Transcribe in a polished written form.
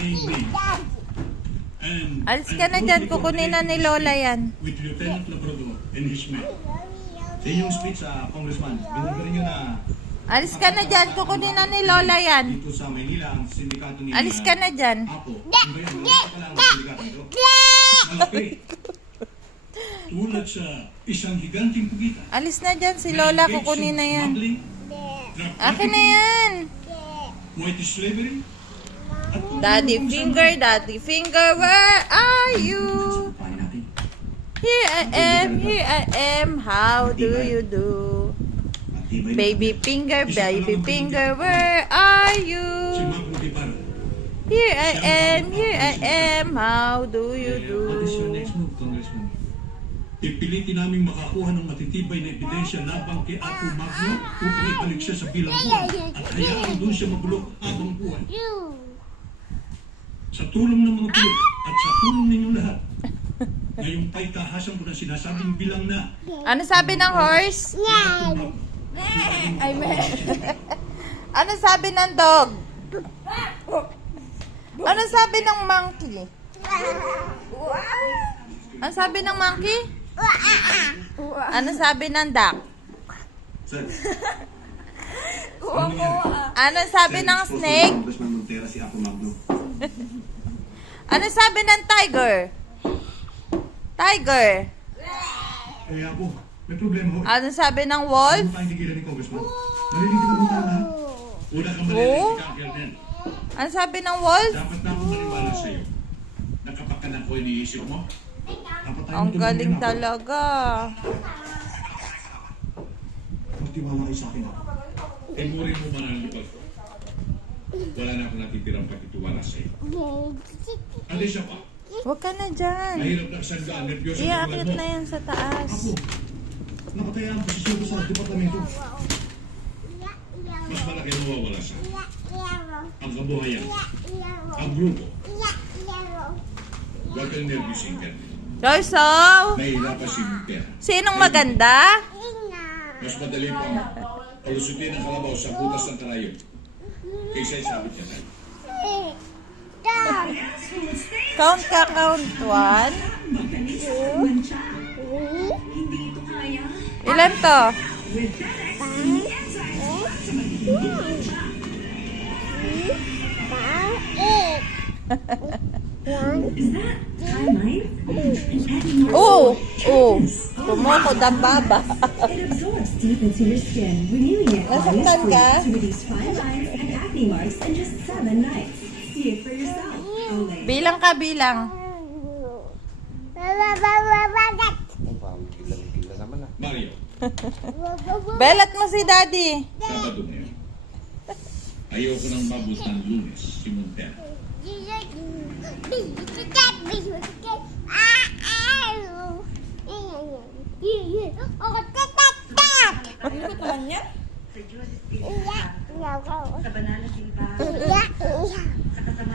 name names. And Alis ka na dyan, kukunin na ni Lola yan. with Lieutenant Labrador and his men. Sa inyong speech, Congressman, binigyan nyo na Alis ka na dyan, kukunin na ni Lola yan. dito sa Maynila ang sindikato ni Alis ka na dyan. Apo. Ano ba yan? Malaki pa lang ang sindikato nito. Malaki. Tulad sa isang higanting pugita. Alis na dyan, si Lola, kukunin na yan. Smuggling, drug Akin na yan. white slavery, at Daddy finger, where are you? Here I am, how do you do? Baby finger, where are you? si Magno de Parra. Here I am, how do you What is your do? next move, Congressman? Pipilitin namin makakuha ng matitibay na ebidensya labang kay Apo Magno upang ibalik siya sa bilangguan at hayaan doon siya magulong habang buhay. Sa tulong ng mga pulis at sa tulong ninyong lahat, ngayong paitahasan ko na sinasabing bilang na Ano sabi ng horse? Ano sabi ng dog? Ano sabi ng monkey? Ano sabi ng monkey? Ano sabi ng duck? Sir, Ano sabi ng snake? Congressman Montera si Apo Magno. Ano sabi ng tiger? Tiger. Eh Apo, may problema ho. Ano sabi ng wolf? Ano tayong tigilan ni Congressman? Narinig na kung lahat. Una kang malilinig si Kang Ano sabi ng wolf? Dapat na akong maniwala sa'yo. Nakapakanan ko iniisip mo. Dapat tayo Ang matulungan galing ako. talaga. Magtiwala kayo sa akin ha. Eh, muri mo ba ng lipag ko? Wala na akong natitirang pagtitiwala sa'yo. Alis siya pa. Huwag ka na dyan. Mahirap na sandaan. Nervyoso ang Iakit mo. na yan sa taas. Ako, nakataya ang posisyon ko sa departamento. Mas malaki na mawawala sa ang kabuhayan, ang grupo. Huwag kang nervyusin ka. Joyso! Nahihirapan si Montera. Sinong maganda? Mas madali pang palusutin ang kalabaw sa butas ng karayom kaysa isabit ka tayo. Count ka, count. 1, 2. Ilan to? Oh! Oh! Tumoko ng baba. It absorbs deep into your skin, renewing it Nasaktan ka? to reduce fine lines and acne marks in just 7 nights. See it for yourself. Olay. Bilang ka, bilang. Mario, Belat mo si Daddy. Sabado ngayon. Ayoko nang mabot ng Lunes si Montera. Ano naman niya? Sa banana simpa. Sa kasama.